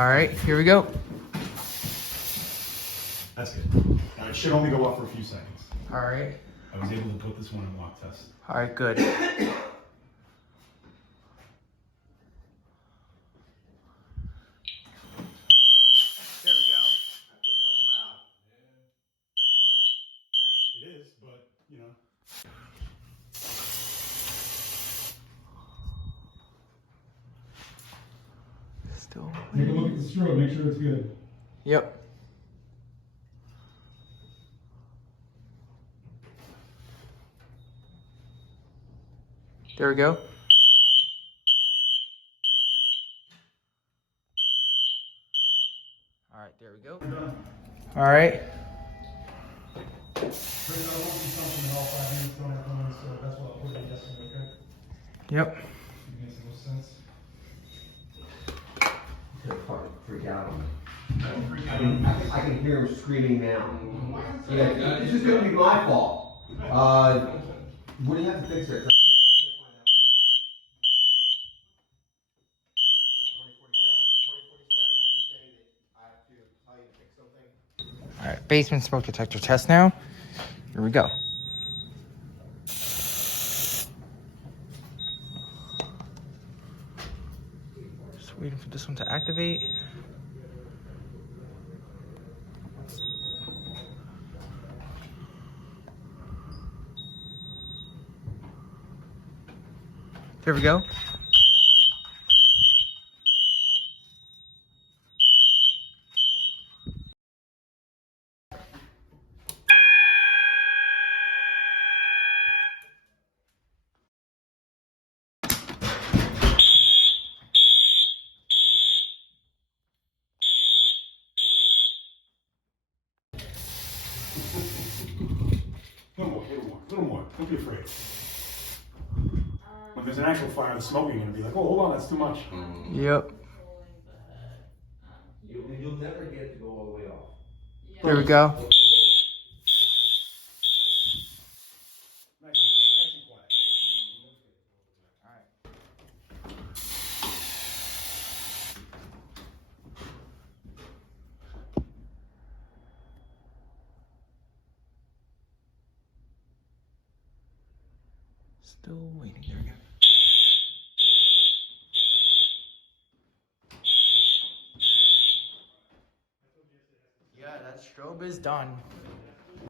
All right, here we go. That's good. Now it should only go up for a few seconds. All right. I was able to put this one in walk test. All right, good. There we go. It is, but you know. Still. Take a look at the strobe, make sure it's good. Yep. There we go. All right, there we go. All right. Yep. Freak out. I can hear him screaming now. Yeah, this is going to be my fault. What do you have to fix it? All right, basement smoke detector test now. Here we go. Just waiting for this one to activate. There we go. A little more. Don't be afraid. When there's an actual fire, the smoke, you're going to be like, oh, hold on, that's too much. Yep. You'll never get to go all the way off. There we go. Nice and quiet. All right. Still waiting. There we go. Yeah, that strobe is done.